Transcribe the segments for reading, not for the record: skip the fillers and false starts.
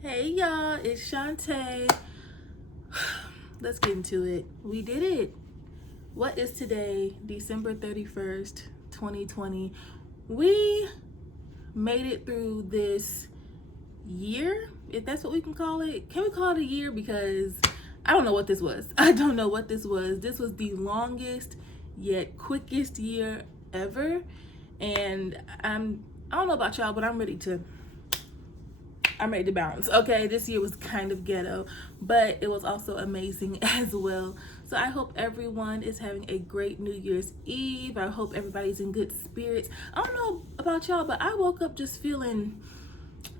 Hey y'all, it's Shantae. Let's get into it. We did it. What is today? December 31st, 2020. We made it through this year, if that's what we can call it. Can we call it a year? Because I don't know what this was. I don't know what this was. This was the longest yet quickest year ever. And I don't know about y'all, but I'm ready to bounce. Okay, this year was kind of ghetto, but it was also amazing as well. So I hope everyone is having a great New Year's Eve. I hope everybody's in good spirits. I don't know about y'all, but I woke up just feeling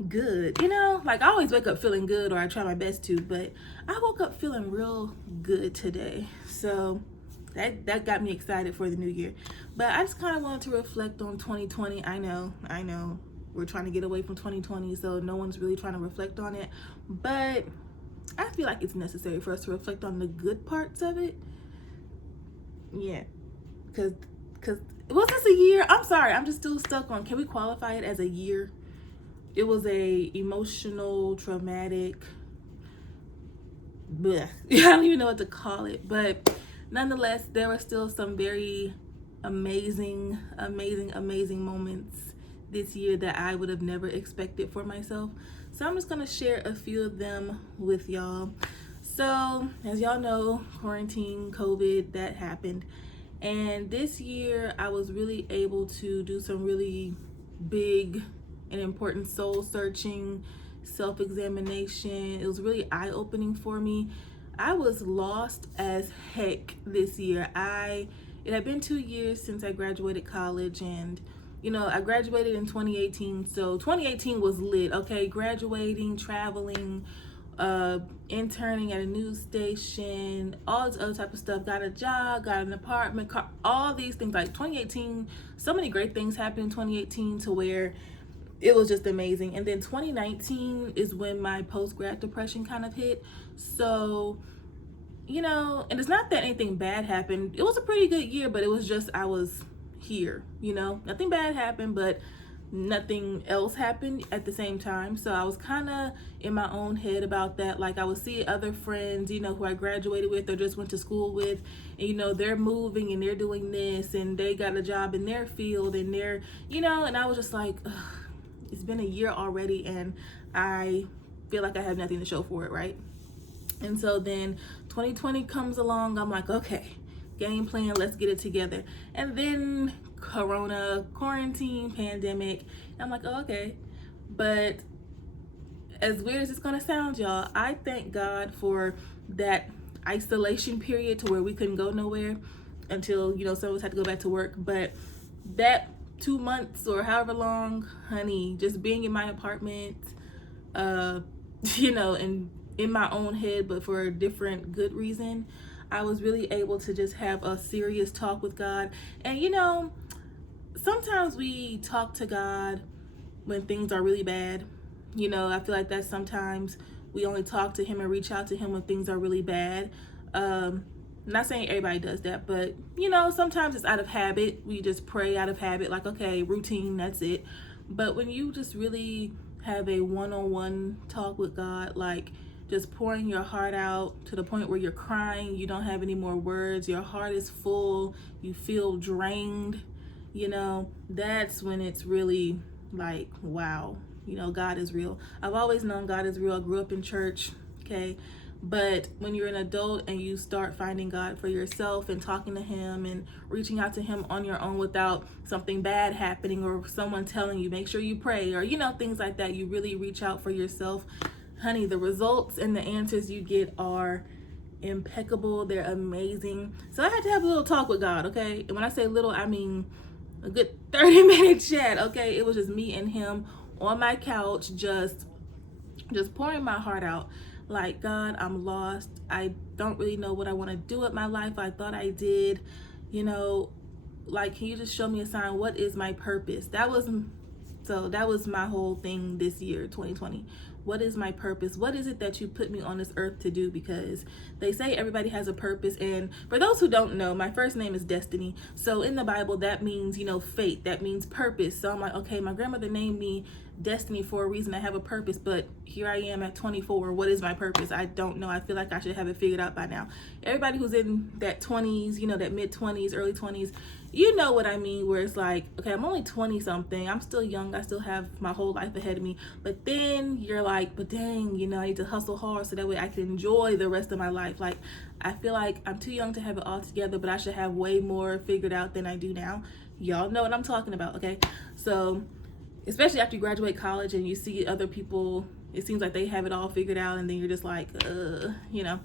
good. Like I always wake up feeling good, or I try my best to, but I woke up feeling real good today. So that got me excited for the new year. But I just kind of wanted to reflect on 2020. I know we're trying to get away from 2020, so no one's really trying to reflect on it, but I feel like it's necessary for us to reflect on the good parts of it. Yeah, because was this a year? I'm sorry, I'm just still stuck on, can we qualify it as a year? It was a emotional, traumatic, bleh. I don't even know what to call it, but nonetheless, there were still some very amazing moments this year that I would have never expected for myself. So I'm just gonna share a few of them with y'all. So as y'all know, quarantine, COVID, that happened. And this year I was really able to do some really big and important soul searching, self-examination. It was really eye-opening for me. I was lost as heck this year. It had been 2 years since I graduated college, and I graduated in 2018, so 2018 was lit, okay? Graduating, traveling, interning at a news station, all this other type of stuff. Got a job, got an apartment, car, all these things. Like 2018, so many great things happened in 2018 to where it was just amazing. And then 2019 is when my post-grad depression kind of hit. So, and it's not that anything bad happened. It was a pretty good year, but it was just, I was here, nothing bad happened, but nothing else happened at the same time. So I was kind of in my own head about that. Like I would see other friends, who I graduated with or just went to school with, and they're moving and they're doing this and they got a job in their field and they're, and I was just like, ugh, it's been a year already and I feel like I have nothing to show for it, right? And so then 2020 comes along. I'm like, okay, game plan, let's get it together. And then Corona, quarantine, pandemic. I'm like, oh, okay. But as weird as it's gonna sound, y'all, I thank God for that isolation period to where we couldn't go nowhere until, some of us had to go back to work. But that 2 months or however long, honey, just being in my apartment, and in my own head, but for a different good reason, I was really able to just have a serious talk with God. And sometimes we talk to God when things are really bad. I feel like that sometimes we only talk to him and reach out to him when things are really bad. Not saying everybody does that, but sometimes it's out of habit. We just pray out of habit, like, okay, routine, that's it. But when you just really have a one-on-one talk with God, like just pouring your heart out to the point where you're crying, you don't have any more words, your heart is full, you feel drained, that's when it's really like, wow, God is real. I've always known God is real. I grew up in church, okay? But when you're an adult and you start finding God for yourself and talking to him and reaching out to him on your own without something bad happening or someone telling you, make sure you pray, or, things like that, you really reach out for yourself, honey, the results and the answers you get are impeccable. They're amazing. So I had to have a little talk with God, okay? And when I say little, I mean a good 30-minute chat, okay? It was just me and him on my couch, just pouring my heart out. Like, God, I'm lost. I don't really know what I want to do with my life. I thought I did. Like, can you just show me a sign? What is my purpose? That was my whole thing this year, 2020. What is my purpose? What is it that you put me on this earth to do? Because they say everybody has a purpose. And for those who don't know, my first name is Destiny. So in the Bible, that means, fate. That means purpose. So I'm like, okay, my grandmother named me destiny for a reason. I have a purpose, but here I am at 24. What is my purpose? I don't know. I feel like I should have it figured out by now. Everybody who's in that 20s, you know, that mid 20s, early 20s, you know what I mean, where it's like, okay, I'm only 20 something. I'm still young. I still have my whole life ahead of me. But then you're like, but dang, you know, I need to hustle hard so that way I can enjoy the rest of my life. Like, I feel like I'm too young to have it all together, but I should have way more figured out than I do now. Y'all know what I'm talking about, okay? So, especially after you graduate college and you see other people, it seems like they have it all figured out, and then you're just like, you know.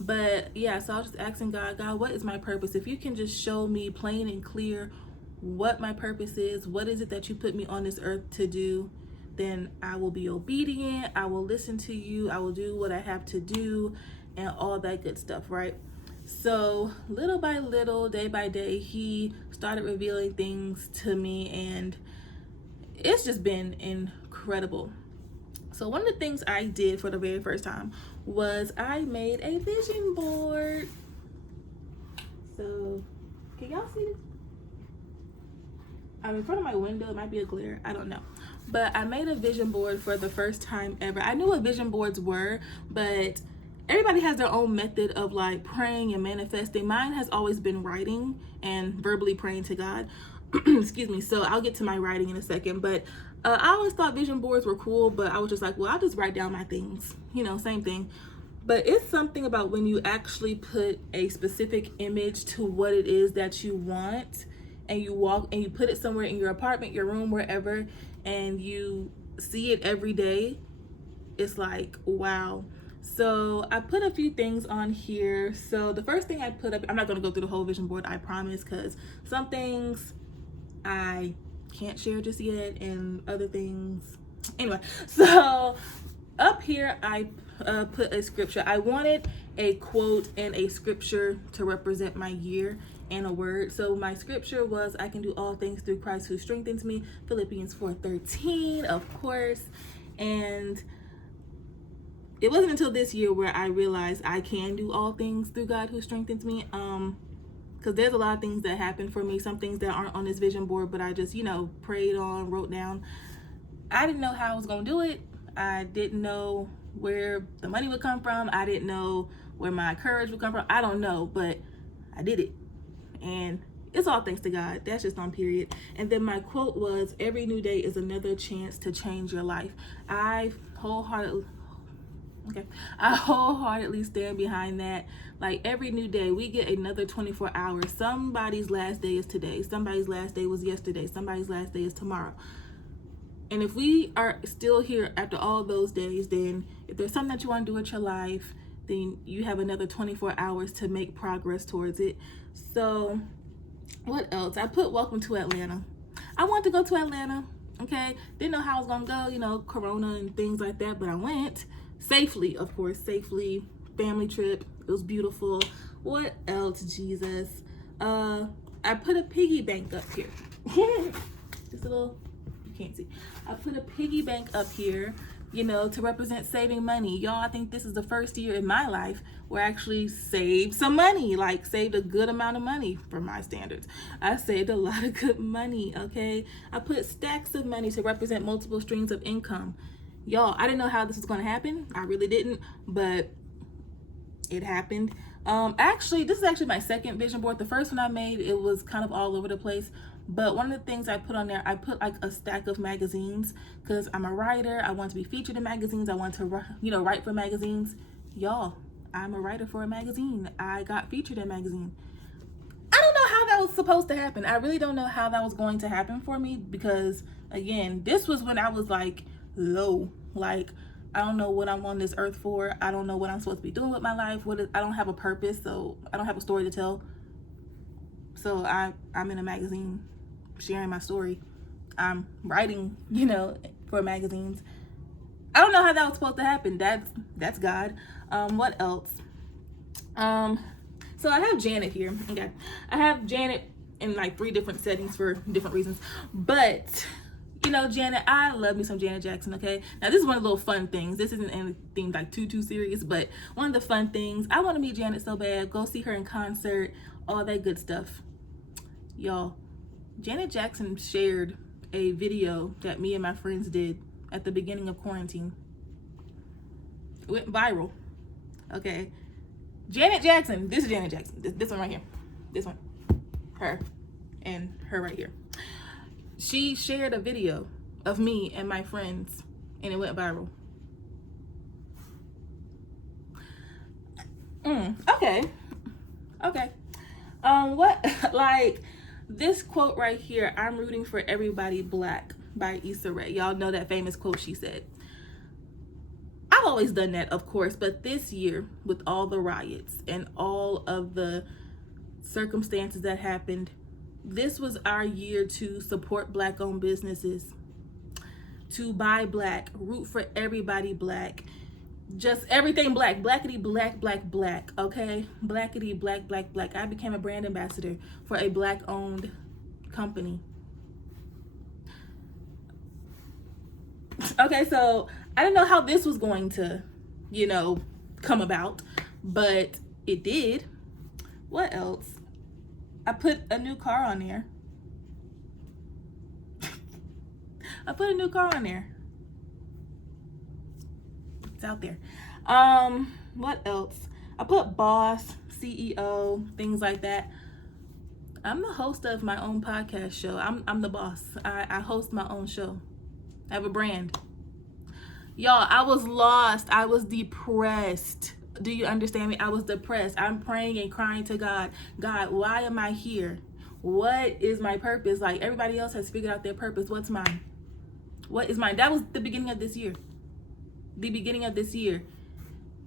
But yeah, so I was just asking God, what is my purpose? If you can just show me plain and clear what my purpose is, what is it that you put me on this earth to do, then I will be obedient, I will listen to you, I will do what I have to do, and all that good stuff, right? So little by little, day by day, he started revealing things to me, and it's just been incredible. So one of the things I did for the very first time was I made a vision board. So can y'all see this? I'm in front of my window. It might be a glare, I don't know. But I made a vision board for the first time ever. I knew what vision boards were, but everybody has their own method of like praying and manifesting. Mine has always been writing and verbally praying to God. Excuse me. So I'll get to my writing in a second, but I always thought vision boards were cool, but I was just like, well, I'll just write down my things, you know, same thing. But it's something about when you actually put a specific image to what it is that you want, and you walk and you put it somewhere in your apartment, your room, wherever, and you see it every day. It's like, wow. So I put a few things on here. So the first thing I put up, I'm not going to go through the whole vision board, I promise, because some things I can't share just yet, and other things anyway. So up here I put a scripture. I wanted a quote and a scripture to represent my year and a word. So my scripture was, I can do all things through Christ who strengthens me, Philippians 4:13, of course. And it wasn't until this year where I realized I can do all things through God who strengthens me. Because there's a lot of things that happen for me, some things that aren't on this vision board, but I just, you know, prayed on, wrote down. I didn't know how I was going to do it. I didn't know where the money would come from. I didn't know where my courage would come from. I don't know, but I did it. And it's all thanks to God. That's just on period. And then my quote was, every new day is another chance to change your life. I wholeheartedly stand behind that. Like, every new day we get another 24 hours. Somebody's last day is today, somebody's last day was yesterday, somebody's last day is tomorrow. And if we are still here after all those days, then if there's something that you want to do with your life, then you have another 24 hours to make progress towards it. So what else? I put welcome to Atlanta. I wanted to go to Atlanta, okay? Didn't know how I was gonna go, you know, Corona and things like that, but I went safely, of course, safely. Family trip. It was beautiful. What else, Jesus? I put a piggy bank up here. Just a little, you can't see. I put a piggy bank up here, you know, to represent saving money. Y'all, I think this is the first year in my life where I actually saved some money, like saved a good amount of money for my standards. I saved a lot of good money, okay? I put stacks of money to represent multiple streams of income. Y'all, I didn't know how this was going to happen. I really didn't, but it happened. Actually, this is actually my second vision board. The first one I made, it was kind of all over the place. But one of the things I put on there, I put like a stack of magazines, because I'm a writer. I want to be featured in magazines. I want to, you know, write for magazines. Y'all, I'm a writer for a magazine. I got featured in a magazine. I don't know how that was supposed to happen. I really don't know how that was going to happen for me, because again, this was when I was like low. Like, I don't know what I'm on this earth for. I don't know what I'm supposed to be doing with my life. I don't have a purpose, so I don't have a story to tell. So I'm in a magazine sharing my story. I'm writing, you know, for magazines. I don't know how that was supposed to happen. That's God. What else? So I have Janet here. Okay. I have Janet in like 3 different settings for different reasons. But you know, Janet, I love me some Janet Jackson, okay? Now, this is one of the little fun things. This isn't anything like too serious, but one of the fun things, I want to meet Janet so bad, go see her in concert, all that good stuff. Y'all, Janet Jackson shared a video that me and my friends did at the beginning of quarantine. It went viral. Okay. Janet Jackson. This is Janet Jackson. This one right here. This one. Her. And her right here. She shared a video of me and my friends, and it went viral. Okay. What, like, this quote right here, "I'm rooting for everybody black" by Issa Rae. Y'all know that famous quote she said. I've always done that, of course, but this year, with all the riots and all of the circumstances that happened, this was our year to support black-owned businesses, to buy black, root for everybody black, just everything black, blackity black, black, okay? Blackity black. I became a brand ambassador for a black-owned company. Okay, so I didn't know how this was going to, come about, but it did. What else? I put a new car on there. It's out there. What else? I put boss, CEO, things like that. I'm the host of my own podcast show. I'm the boss. I host my own show. I have a brand. Y'all, I was lost. I was depressed. Do you understand me? I was depressed. I'm praying and crying to God. God, why am I here? What is my purpose? Like, everybody else has figured out their purpose. What's mine? What is mine? That was the beginning of this year.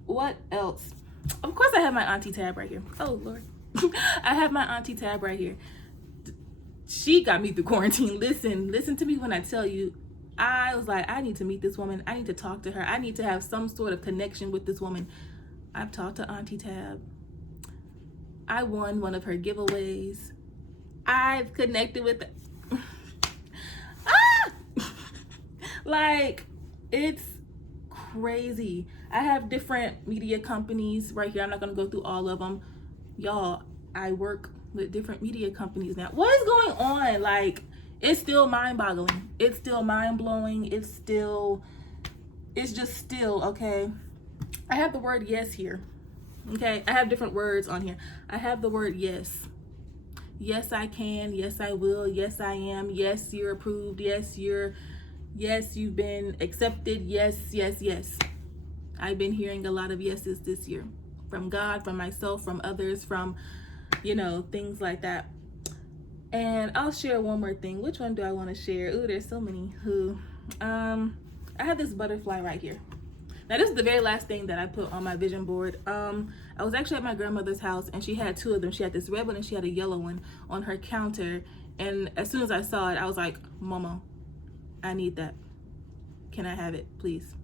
What else? Of course, I have my auntie tab right here. Oh, Lord. I have my auntie tab right here. She got me through quarantine. Listen to me when I tell you, I was like, I need to meet this woman. I need to talk to her. I need to have some sort of connection with this woman. I've talked to Auntie Tab. I won one of her giveaways. I've connected with like, it's crazy. I have different media companies right here. I'm not going to go through all of them. Y'all, I work with different media companies now. What is going on? Like, it's still mind-boggling. It's still mind-blowing. It's just still, okay? I have the word yes here, okay? I have different words on here. I have the word yes. Yes, I can. Yes, I will. Yes, I am. Yes, you're approved. Yes, you've been accepted. Yes. I've been hearing a lot of yeses this year from God, from myself, from others, from, things like that. And I'll share one more thing. Which one do I want to share? Ooh, there's so many. I have this butterfly right here. Now, this is the very last thing that I put on my vision board. I was actually at my grandmother's house, and she had two of them. She had this red one and she had a yellow one on her counter. And as soon as I saw it, I was like, Momo, I need that. Can I have it, please?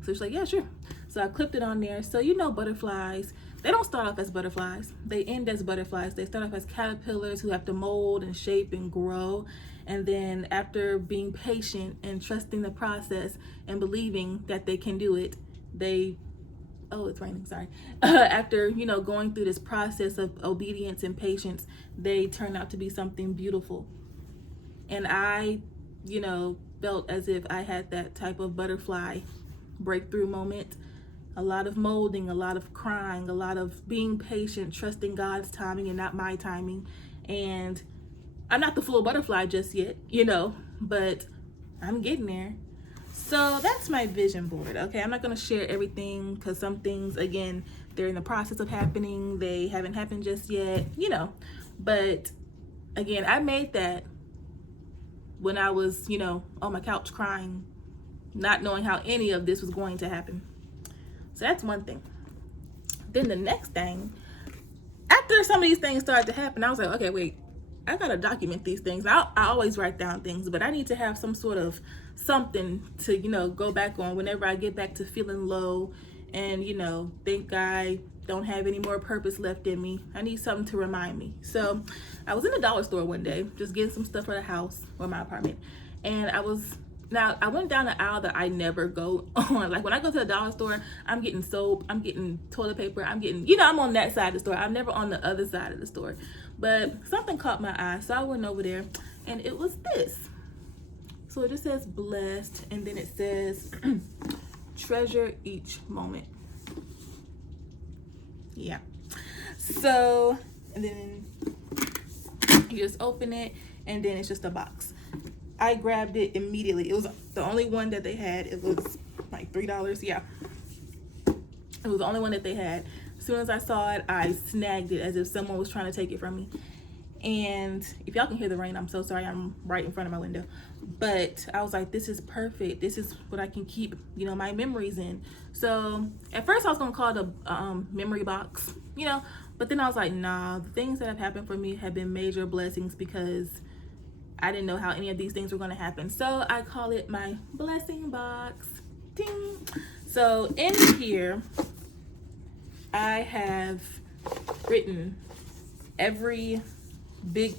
So she's like, yeah, sure. So I clipped it on there. So butterflies, they don't start off as butterflies. They end as butterflies. They start off as caterpillars who have to mold and shape and grow. And then after being patient and trusting the process and believing that they can do it, it's raining, sorry. After, going through this process of obedience and patience, they turn out to be something beautiful. And I, felt as if I had that type of butterfly breakthrough moment. A lot of molding, a lot of crying, a lot of being patient, trusting God's timing and not my timing. And I'm not the full butterfly just yet, but I'm getting there. So that's my vision board, okay? I'm not going to share everything because some things, again, they're in the process of happening. They haven't happened just yet, But, again, I made that when I was, on my couch crying, not knowing how any of this was going to happen. So that's one thing. Then the next thing, after some of these things started to happen, I was like, okay, wait, I gotta document these things. I always write down things, but I need to have some sort of something to, go back on whenever I get back to feeling low and, think I don't have any more purpose left in me. I need something to remind me. So I was in the dollar store one day, just getting some stuff for the house or my apartment. And I went down the aisle that I never go on. Like when I go to the dollar store, I'm getting soap, I'm getting toilet paper, I'm getting, I'm on that side of the store. I'm never on the other side of the store. But something caught my eye, so I went over there, and it was this. So it just says blessed, and then it says treasure each moment. Yeah. So, and then you just open it, and then it's just a box. I grabbed it immediately. It was the only one that they had. It was like $3. Yeah. It was the only one that they had. As soon as I saw it, I snagged it as if someone was trying to take it from me. And if y'all can hear the rain, I'm so sorry. I'm right in front of my window. But I was like, this is perfect. This is what I can keep, you know, my memories in. So at first I was going to call it a memory box, you know. But then I was like, nah, the things that have happened for me have been major blessings because I didn't know how any of these things were going to happen. So I call it my blessing box. Ding. So in here, I have written every big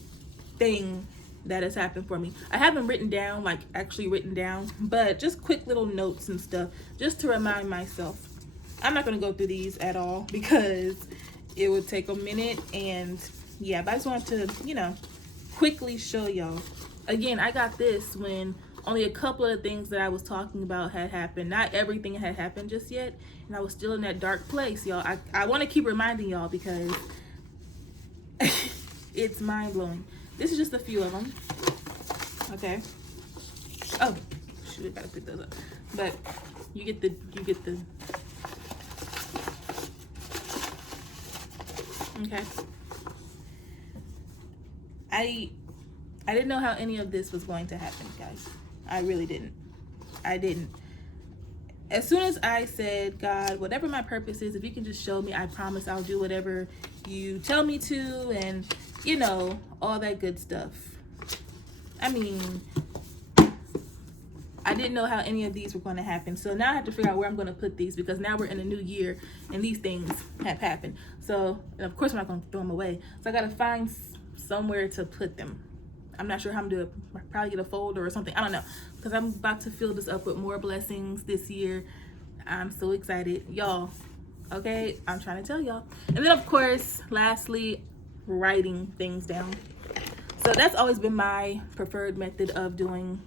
thing that has happened for me. I haven't written down, like actually written down, but just quick little notes and stuff just to remind myself. I'm not going to go through these at all because it would take a minute, and yeah, but I just wanted to, you know, quickly show y'all. Again, I got this when only a couple of the things that I was talking about had happened. Not everything had happened just yet, and I was still in that dark place, y'all. I want to keep reminding y'all because it's mind-blowing. This is just a few of them. Okay. Oh, shoot, I gotta pick those up. But you get the okay. I didn't know how any of this was going to happen, guys. I really didn't. I didn't. As soon as I said, God, whatever my purpose is, if you can just show me, I promise I'll do whatever you tell me to, and, you know, all that good stuff. I mean, I didn't know how any of these were going to happen. So now I have to figure out where I'm going to put these because now we're in a new year and these things have happened. So, and of course, I'm not going to throw them away. So I got to find somewhere to put them. I'm not sure how I'm going to do it. Probably get a folder or something. I don't know. Because I'm about to fill this up with more blessings this year. I'm so excited. Y'all, okay? I'm trying to tell y'all. And then, of course, lastly, writing things down. So that's always been my preferred method of doing,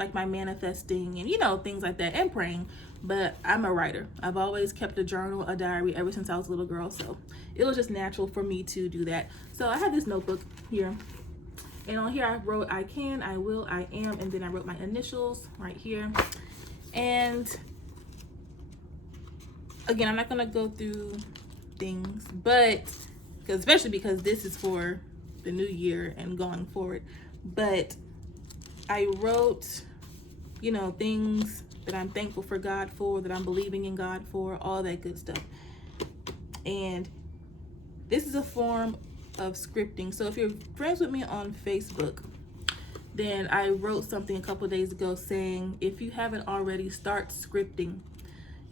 like, my manifesting and, you know, things like that, and praying. But I'm a writer. I've always kept a journal, a diary ever since I was a little girl. So it was just natural for me to do that. So I have this notebook here. And on here I wrote I can, I will, I am, and then I wrote my initials right here. And again, I'm not gonna go through things, but especially because this is for the new year and going forward. But I wrote, you know, things that I'm thankful for God for, that I'm believing in God for, all that good stuff. And this is a form of scripting. So if you're friends with me on Facebook, then I wrote something a couple days ago saying, if you haven't already, start scripting.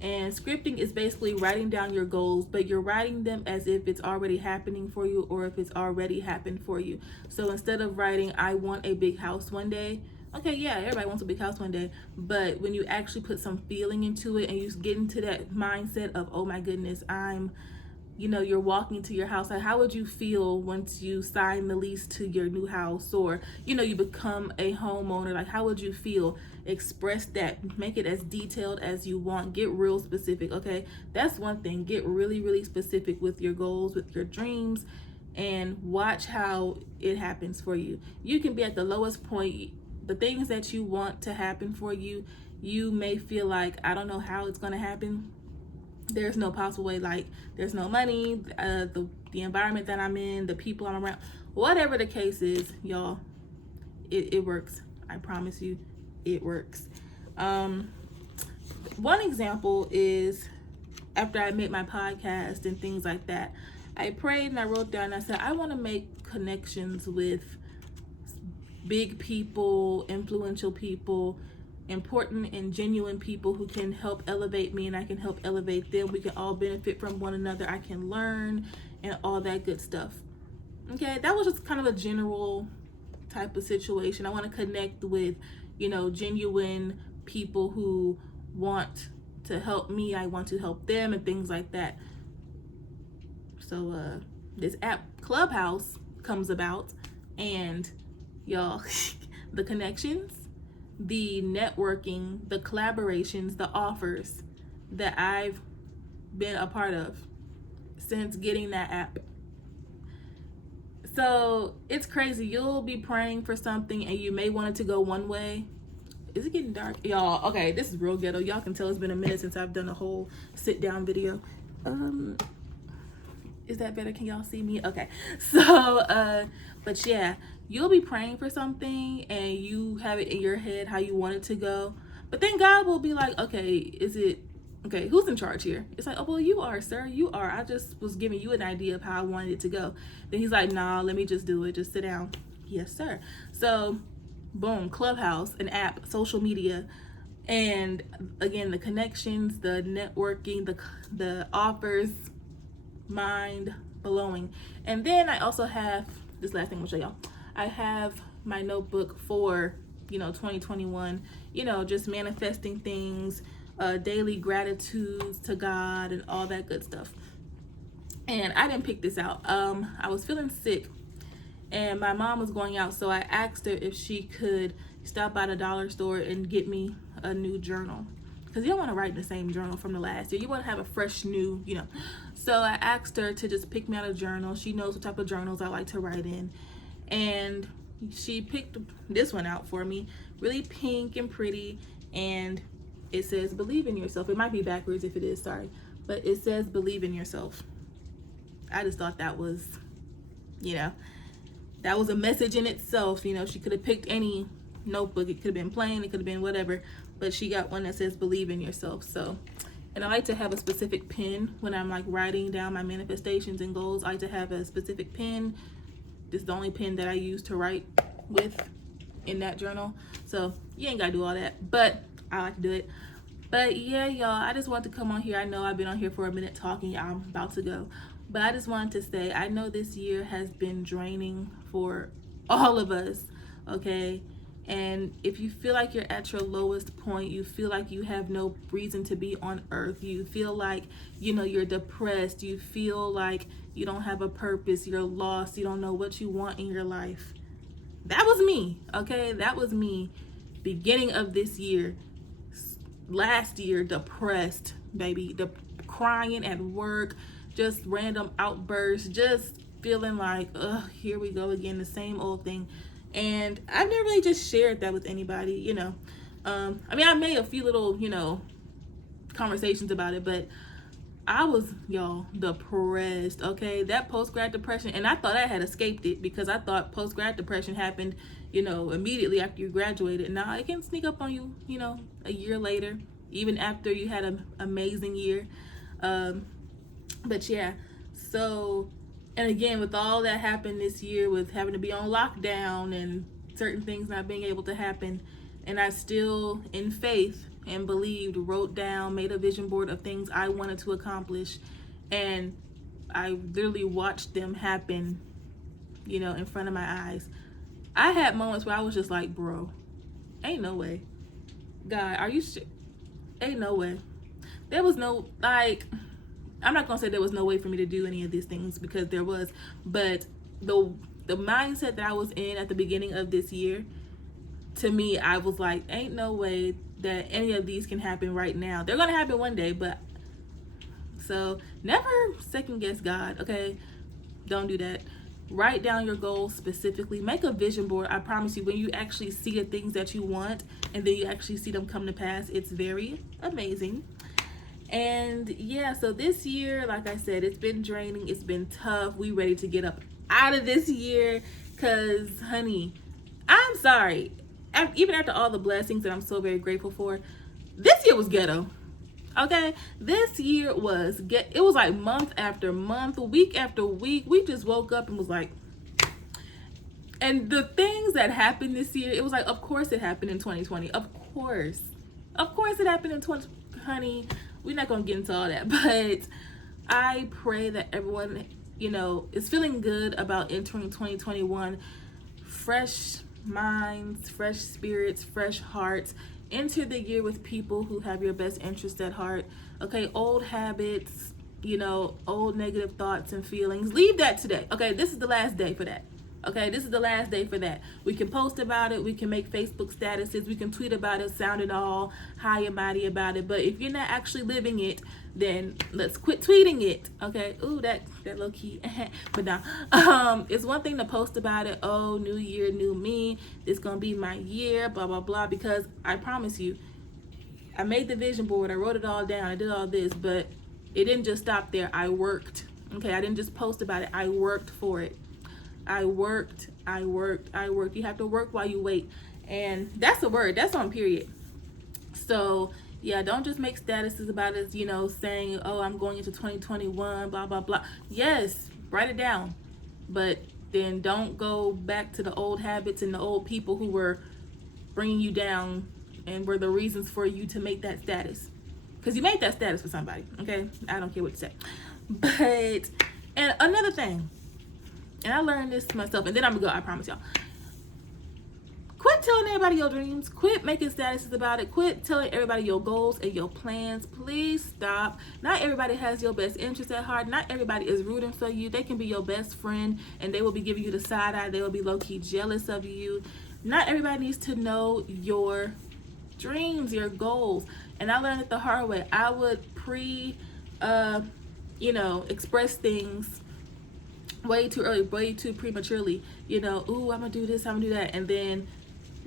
And scripting is basically writing down your goals, but you're writing them as if it's already happening for you or if it's already happened for you. So instead of writing, I want a big house one day. Okay, yeah, everybody wants a big house one day. But when you actually put some feeling into it and you get into that mindset of, oh my goodness, you know, you're walking to your house. Like, how would you feel once you sign the lease to your new house, or, you know, you become a homeowner? Like, how would you feel? Express that. Make it as detailed as you want. Get real specific, okay? That's one thing. Get really, really specific with your goals, with your dreams, and watch how it happens for you. You can be at the lowest point. The things that you want to happen for you, you may feel like, I don't know how it's going to happen. There's no possible way, like there's no money, the environment that I'm in, the people I'm around, whatever the case is, y'all, it works. I promise you, it works. One example is after I made my podcast and things like that, I prayed and I wrote down, I said, I want to make connections with big people, influential people, important and genuine people who can help elevate me and I can help elevate them. We can all benefit from one another. I can learn and all that good stuff. Okay, that was just kind of a general type of situation. I want to connect with, you know, genuine people who want to help me. I want to help them and things like that. So this app Clubhouse comes about, and y'all, the connections, the networking, the collaborations, the offers that I've been a part of since getting that app. So it's crazy. You'll be praying for something and you may want it to go one way. Is it getting dark? Y'all, okay, this is real ghetto. Y'all can tell it's been a minute since I've done a whole sit down video. Is that better? Can y'all see me? Okay. So, but yeah, you'll be praying for something and you have it in your head how you want it to go. But then God will be like, okay, okay, who's in charge here? It's like, oh, well, you are, sir. You are. I just was giving you an idea of how I wanted it to go. Then he's like, nah, let me just do it. Just sit down. Yes, sir. So, boom, Clubhouse, an app, social media. And again, the connections, the networking, the offers, mind blowing. And then I also have this last thing I'm gonna show y'all. I have my notebook for 2021, just manifesting things, daily gratitudes to God and all that good stuff. And I didn't pick this out. I was feeling sick and my mom was going out, so I asked her if she could stop by the dollar store and get me a new journal, because you don't want to write in the same journal from the last year. You want to have a fresh new, So I asked her to just pick me out a journal. She knows what type of journals I like to write in. And she picked this one out for me. Really pink and pretty. And it says, believe in yourself. It might be backwards if it is, sorry. But it says, believe in yourself. I just thought that was, that was a message in itself. She could have picked any notebook. It could have been plain. It could have been whatever. But she got one that says, believe in yourself. So, and I like to have a specific pen when I'm like writing down my manifestations and goals. I like to have a specific pen. This is the only pen that I use to write with in that journal. So you ain't gotta do all that, but I like to do it. But yeah, y'all, I just wanted to come on here. I know I've been on here for a minute talking. I'm about to go. But I just wanted to say, I know this year has been draining for all of us, okay? And if you feel like you're at your lowest point, you feel like you have no reason to be on earth, you feel like, you're depressed, you feel like you don't have a purpose, you're lost, you don't know what you want in your life. That was me, okay? That was me. Beginning of this year, last year, depressed, baby, crying at work, just random outbursts, just feeling like, ugh, here we go again, the same old thing. And I've never really just shared that with anybody, I made a few little, conversations about it, but I was, y'all, depressed, okay? That post-grad depression, and I thought I had escaped it because I thought post-grad depression happened, immediately after you graduated. Now it can sneak up on you, a year later, even after you had an amazing year. But yeah, so... And again, with all that happened this year, with having to be on lockdown and certain things not being able to happen, and I still, in faith and believed, wrote down, made a vision board of things I wanted to accomplish, and I literally watched them happen, in front of my eyes. I had moments where I was just like, bro, ain't no way. God, are you sure? Ain't no way. There was no, I'm not gonna say there was no way for me to do any of these things, because there was, but the mindset that I was in at the beginning of this year, to me, I was like, ain't no way that any of these can happen right now. They're gonna happen one day, but so never second guess God, okay? Don't do that. Write down your goals specifically. Make a vision board. I promise you, when you actually see the things that you want and then you actually see them come to pass, it's very amazing. And yeah, so this year, like I said, it's been draining, it's been tough. We ready to get up out of this year, because honey, I'm sorry, even after all the blessings that I'm so very grateful for, this year was ghetto. Okay, this year was it was like month after month, week after week, we just woke up and was like, and the things that happened this year, it was like, of course it happened in 2020, of course it happened in 20, honey. We're not going to get into all that, but I pray that everyone, is feeling good about entering 2021. Fresh minds, fresh spirits, fresh hearts. Enter the year with people who have your best interest at heart. Okay, old habits, old negative thoughts and feelings. Leave that today. Okay, this is the last day for that. Okay, this is the last day for that. We can post about it, we can make Facebook statuses, we can tweet about it, sound it all high and mighty about it. But if you're not actually living it, then let's quit tweeting it. Okay. Ooh, that low key. But now, it's one thing to post about it. Oh, new year, new me. This gonna be my year. Blah blah blah. Because I promise you, I made the vision board. I wrote it all down. I did all this, but it didn't just stop there. I worked. Okay, I didn't just post about it. I worked for it. I worked. You have to work while you wait. And that's a word. That's on period. So, yeah, don't just make statuses about it, saying, oh, I'm going into 2021, blah, blah, blah. Yes, write it down. But then don't go back to the old habits and the old people who were bringing you down and were the reasons for you to make that status. Because you made that status for somebody, okay? I don't care what you say. But, and another thing, and I learned this myself, and then I'm going to go, I promise y'all. Quit telling everybody your dreams. Quit making statuses about it. Quit telling everybody your goals and your plans. Please stop. Not everybody has your best interest at heart. Not everybody is rooting for you. They can be your best friend, and they will be giving you the side eye. They will be low-key jealous of you. Not everybody needs to know your dreams, your goals. And I learned it the hard way. I would express things way too early, way too prematurely. Ooh, I'm gonna do this, I'm gonna do that, and then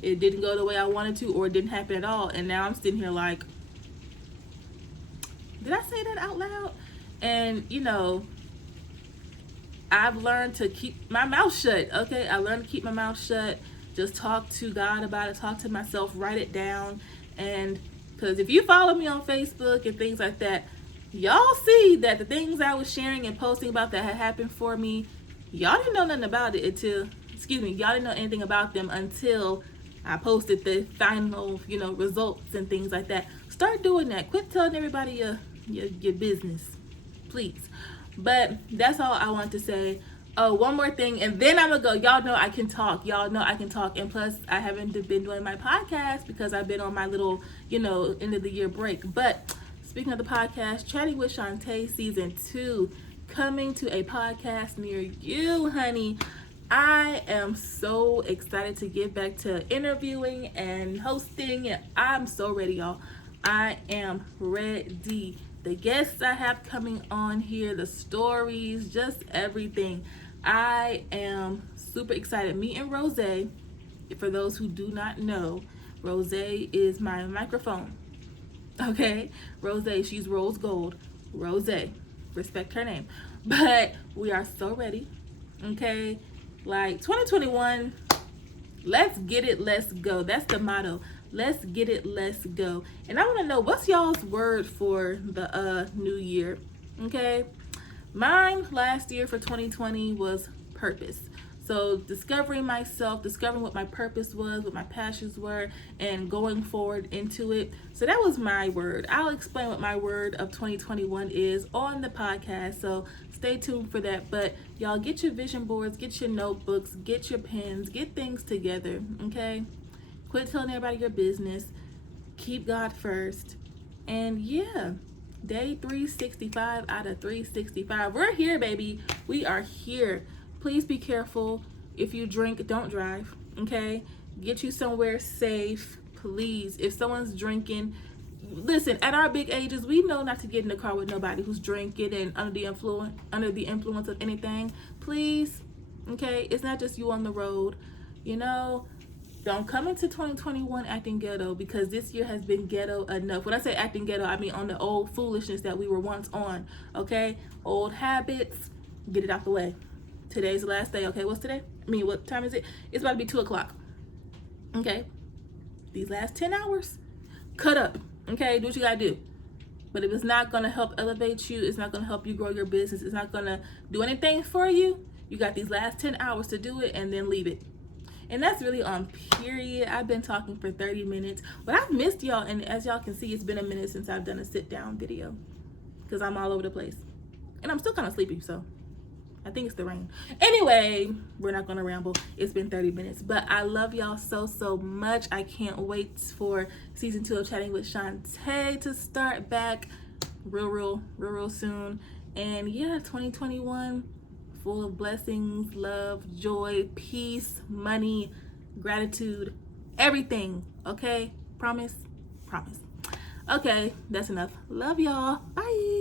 it didn't go the way I wanted to, or it didn't happen at all. And now I'm sitting here like, did I say that out loud? And I've learned to keep my mouth shut. Okay, I learned to keep my mouth shut. Just talk to God about it. Talk to myself. Write it down. And because if you follow me on Facebook and things like that, y'all see that the things I was sharing and posting about that had happened for me, y'all didn't know nothing about it y'all didn't know anything about them until I posted the final, results and things like that. Start doing that. Quit telling everybody your business, please. But that's all I want to say. Oh, one more thing, and then I'm gonna go. Y'all know I can talk. And plus, I haven't been doing my podcast because I've been on my little, end of the year break. But speaking of the podcast, Chatting with Shantae Season 2, coming to a podcast near you, honey. I am so excited to get back to interviewing and hosting. And I'm so ready, y'all. I am ready. The guests I have coming on here, the stories, just everything. I am super excited. Me and Rose, for those who do not know, Rose is my microphone. Okay? Rose, she's rose gold. Rose, respect her name. But we are so ready. Okay? Like 2021, let's get it, let's go. That's the motto. Let's get it, let's go. And I want to know, what's y'all's word for the new year? Okay? Mine last year for 2020 was purpose. So discovering myself, discovering what my purpose was, what my passions were, and going forward into it. So that was my word. I'll explain what my word of 2021 is on the podcast. So stay tuned for that. But y'all, get your vision boards, get your notebooks, get your pens, get things together, okay? Quit telling everybody your business. Keep God first. And yeah, day 365 out of 365. We're here, baby. We are here. Please be careful. If you drink, don't drive, okay? Get you somewhere safe, please. If someone's drinking, listen, at our big ages, we know not to get in the car with nobody who's drinking and under the influence of anything. Please, okay? It's not just you on the road, Don't come into 2021 acting ghetto, because this year has been ghetto enough. When I say acting ghetto, I mean on the old foolishness that we were once on, okay? Old habits, get it out the way. Today's the last day, okay? What's today? What time is it? It's about to be 2 o'clock, okay? These last 10 hours, cut up, okay? Do what you gotta do. But if it's not gonna help elevate you, it's not gonna help you grow your business, it's not gonna do anything for you, you got these last 10 hours to do it and then leave it. And that's really on period. I've been talking for 30 minutes, but I've missed y'all. And as y'all can see, it's been a minute since I've done a sit down video because I'm all over the place and I'm still kind of sleepy. So I think it's the rain. Anyway, we're not going to ramble. It's been 30 minutes, but I love y'all so, so much. I can't wait for season 2 of Chatting with Shantae to start back real soon. And yeah, 2021, full of blessings, love, joy, peace, money, gratitude, everything. Okay? Promise? Promise. Okay, that's enough. Love y'all. Bye.